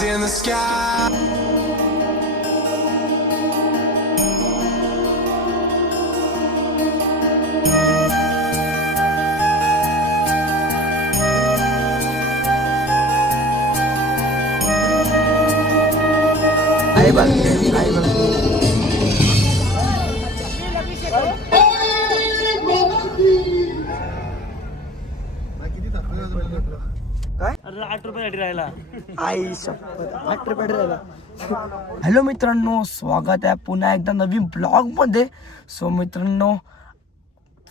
In the sky. I will. I will. आठ रुपयासाठी राहिला. आई शपथ आठ रुपये राहिला. हॅलो मित्रांनो स्वागत आहे पुन्हा एकदा नवीन ब्लॉगमध्ये. सो मित्रांनो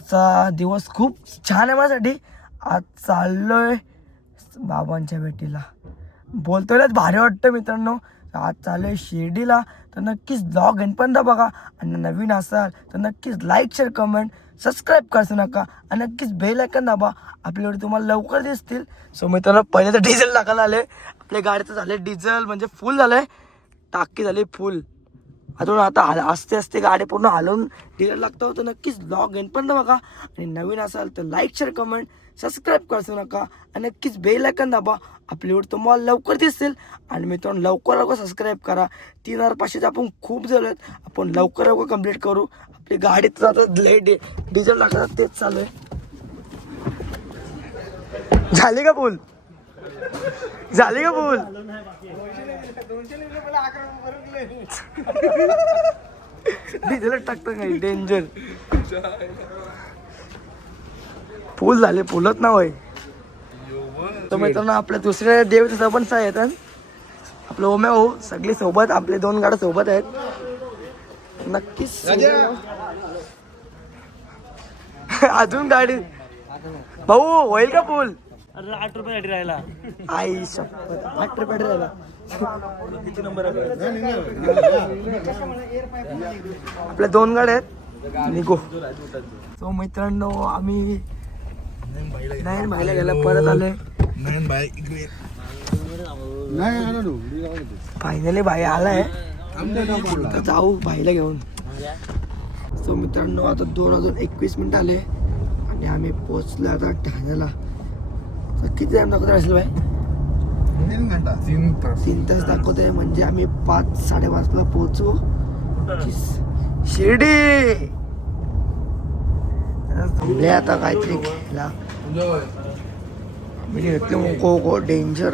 चा दिवस खूप छान आहे माझ्यासाठी. आज चाललोय बाबांच्या भेटीला. बोलतोय भारी वाटतं मित्रांनो. आज चाललोय शिर्डीला. तर नक्कीच ब्लॉग पण बघा. आणि नवीन असाल तर नक्कीच लाईक शेअर कमेंट सबस्क्राईब करायचं नका आणि नक्कीच बेल ऐकन दाबा. आपले व्हिडिओ तुम्हाला लवकर दिसतील. सो मित्रांनो पहिले तर डिझेल टाकायला आले. आपल्या गाडीचं झाले डिझेल म्हणजे फुल झालंय. टाकी झाली फुल अजून आता हल- आस्ते आस्ते गाडी पूर्ण हलवून डिलर लागतं तर नक्कीच ब्लॉग एन पण बघा आणि नवीन असाल तर लाईक शेअर कमेंट सबस्क्राईब करू नका. आणि नक्कीच बेल आयकन दाबा. आपली व्हिडिओ तुम्हाला लवकर दिसतील आणि मित्रांनो लवकर लवकर सबस्क्राईब करा. तीन हजार पाचशेचे आपण खूप झालो आहेत. आपण लवकर लवकर कंप्लीट करू. आपली गाडीत आता लेट डिझेल लागतात तेच चालू आहे. झाली का बोल झाली का बोल डिझेल टाकतं काही डेंजर फुल झाले फुलत ना होय. तर मित्रांनो आपल्या दुसऱ्या देवीचं पण सह येतात आपलं ओम्या भाऊ सगळी सोबत आपले दोन गाड्या सोबत आहेत. नक्कीच. अजून गाडी. भाऊ होईल का पूल आठ रुपयासाठी राहिला. आई शपथ आठ रुपये राहिला. आपल्या दोन गाड्या आहेत. निघो. तो मित्रांनो आम्ही नाही भाईला गेला. परत आले फायनली भाई आलाय. जाऊ भाईला घेऊन. सो मित्रांनो आता दोन हजार एकवीस मिनिट आले. आणि आम्ही पोचलो आता ठाण्याला. किती टाइम दाखवत असेल भाई? तीन तास. दाखवत म्हणजे आम्ही पाच साडेपाचला पोहोचू. शिर्डी! थांबले आता काहीतरी घ्यायला मी घेतले मोको को डेंजर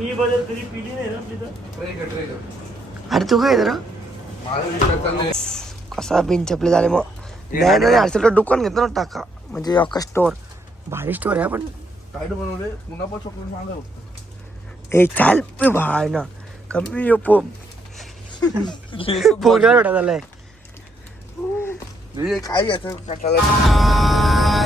ही तर. अरे तू काय जरा? कसा पिन चपले झाले मग. नाही नाही हर्षलचं दुकान घेतो ना टाका. म्हणजे अख्खा स्टोर भारी स्टोर आहे पण टाईट बनवले पुन्हा पण चॉकलेट मागव ए चाल पे भाई ना कमी यो पो पोरगा भेटा झालाय काय घ्यायचं कटाला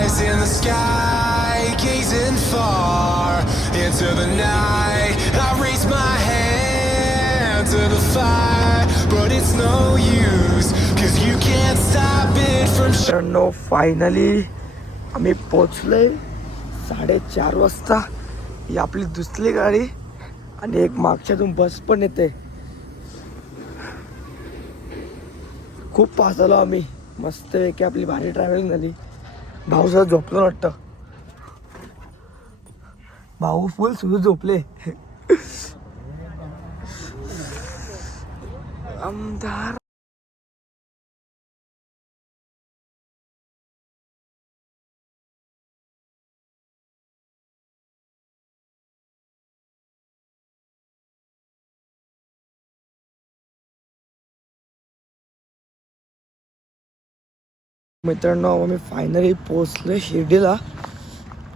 Eyes in the sky, gazing far into the night. I raise my hand to the fire, but it's no use, cause you can't stop it from मित्रांनो फायनली आम्ही पोचलोय साडेचार वाजता. ही आपली दुसरी गाडी आणि एक मागच्यातून बस पण येते. खूप पास आलो आम्ही. मस्त की आपली भारी ट्रॅव्हलिंग झाली. भाऊ झोपलो वाटतं. भाऊ फुल सुरू झोपले. आमदार मित्रांनो आम्ही फायनली पोचलो शिर्डीला.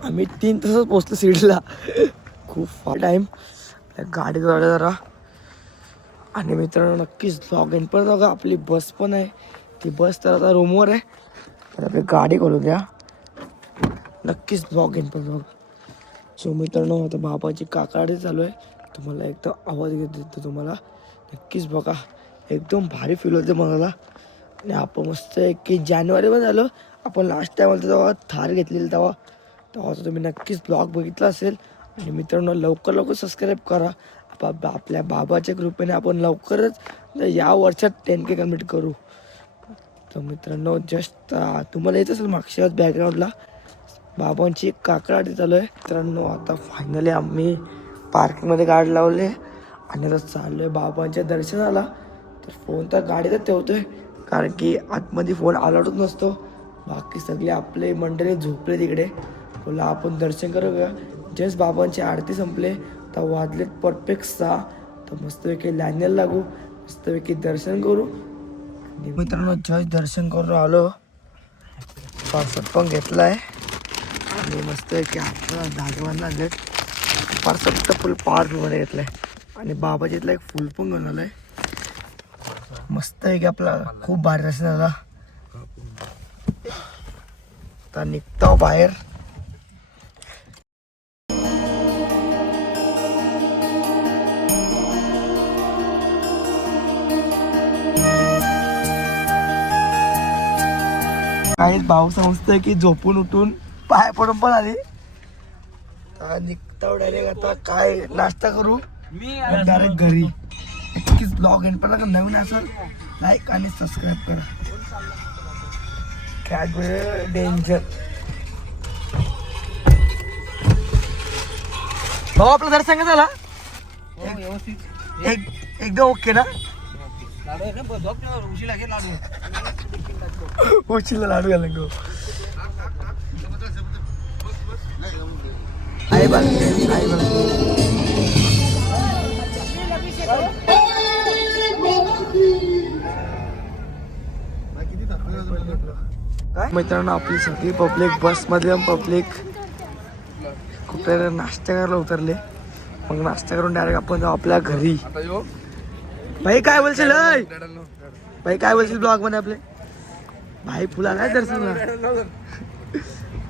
आम्ही तीन तासात पोचलो शिर्डीला. खूप फार टाईम गाडी जाऊया जरा. आणि मित्रांनो नक्कीच ब्लॉग इन पण बघा आपली बस पण आहे. ती बस तर आता रूमवर आहे. तर आपली गाडी करू द्या. नक्कीच ब्लॉग इन पण बघा. सो मित्रांनो आता बाबाची काकाडी चालू आहे. तुम्हाला एकदम आवाज घेत देतो तुम्हाला. नक्कीच बघा. एकदम भारी फील होते मला आणि आपण मस्त आहे की जानेवारीमध्ये झालो आपण लास्ट टाइम तेव्हा थार घेतलेली तेव्हा. तेव्हाचा तुम्ही नक्कीच ब्लॉग बघितला असेल. आणि मित्रांनो लवकर लवकर सबस्क्राईब करा. आप- आपल्या बाबाच्या कृपेने आपण लवकरच या वर्षात टेन के कंप्लीट करू. तर मित्रांनो जस्ट तुम्हाला येत असेल मागच्या बॅकग्राऊंडला बाबांची काकडाटी चालू आहे. मित्रांनो आता फायनली आम्ही पार्किंगमध्ये गाडी लावले आणि आता चाललो आहे बाबांच्या दर्शनाला. तर फोन तर गाडीतच आहे कारण की आतमध्ये फोन अलाउडच नसतो. बाकी सगळे आपले मंडळी झोपले तिकडे. बोला आपण दर्शन करूया जेस बाबांची आरती संपले तर वाजलेत परफेक्ट सहा. तर मस्तपैकी लाईनला लागू मस्तपैकी दर्शन करू. मित्रांनो जस दर्शन करून आलो. पार्सल पण घेतला आहे आणि मस्त की आपलं धागवान लागलेत पार्सल तर फुल पॉवरफुलमध्ये घेतलं आहे आणि बाबाजीतला एक फुल पण घेऊन आलं आहे मस्त आहे की आपला. खूप भारी दर्शन झाला आता निघतो बाहेर. काही भाऊ समजतंय की झोपून उठून पाय पडून पण आले. निघतो डायरेक्ट आता. काय नाश्ता करू? डायरेक्ट घरी. नक्कीच ब्लॉग एंड पण नवीन असेल लाईक आणि सबस्क्राईब करा। डेंजर भाऊ कसं झाला? ओके ना? उशीला लाडू घालून गो बघ काय? मित्रांनो आपली सगळी पब्लिक बसमध्ये पब्लिक कुठे नाश्ता करायला उतरले. मग नाश्ता करून डायरेक्ट आपण जाऊ आपल्या घरी. भाई काय बोलशील? भाई काय बोलशील ब्लॉगमध्ये आपले? भाई फुला काय दर्शन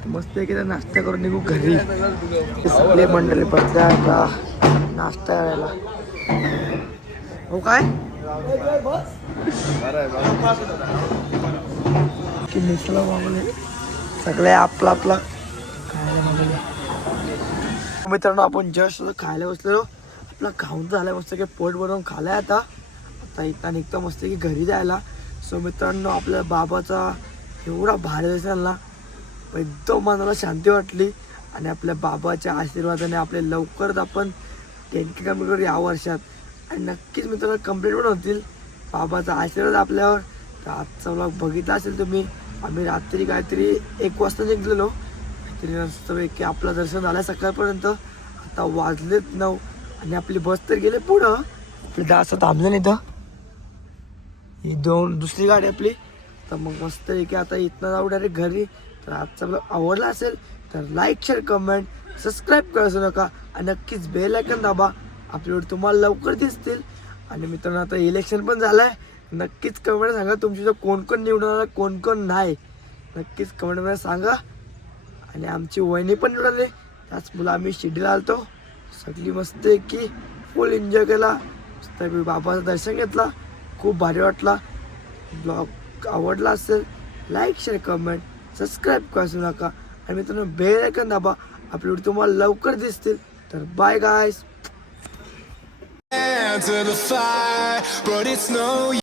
मस्त की नाश्ता करून निघू घरी. सगळे मंडळी आता नाश्ता करायला. हो काय? की मिसळ मागवले सगळे आपला आपला खायला मागवले मित्रांनो आपण जस्ट खायला बसलेलो. आपला खाऊन झाला मस्त की पोट भरून खालाय आता. आता इथं निघतो मस्त की घरी जायला. सो मित्रांनो आपल्या बाबाचा एवढा भारी दिसला एकदम मनाला शांती वाटली. आणि आपल्या बाबाच्या आशीर्वादाने आपले लवकरच आपण टेन के कंप्लीट करू या वर्षात. आणि नक्कीच मित्रांनो कंप्लीट पण होतील. बाबाचा आशीर्वाद आपल्यावर. तर आजचा ब्लॉग बघितला असेल तुम्ही आम्ही रात्री काहीतरी एक वाजता निघलेलो. काहीतरी नसतं की आपलं दर्शन झालं सकाळपर्यंत. आता वाजलेत नऊ आणि आपली बस तर गेले पुढं. आपली असं थांबलं नाही तर ही दोन दुसरी गाडी आपली. तर मग मस्त आहे की आता इथनं जाऊ डायरेक्ट घरी. तर आजचा ब्लॉग आवडला असेल तर लाईक शेअर कमेंट सबस्क्राईब करायचं नका. आणि नक्कीच बेल आयकन दाबा. आपले तुम्हाला लवकर दिसतील. आणि मित्रांनो आता इलेक्शन पण झालं आहे नक्कीच कमेंट सांगा तुमची कोण कोण निवडून आला कोण कोण नाही. नक्कीच कमेंटमध्ये सांगा. आणि आमची वहिनी पण निवडले त्याच मुलं आम्ही शिडीला आलतो. सगळी मस्त आहे की फुल एन्जॉय केला. मस्त बाबाचं दर्शन घेतला. खूप भारी वाटला. ब्लॉग आवडला असेल लाईक शेअर कमेंट सबस्क्राईब करू नका. आणि मित्रांनो बेल ऐकून दाबा. आपले व्हिडिओ तुम्हाला लवकर दिसतील. तर बाय गायस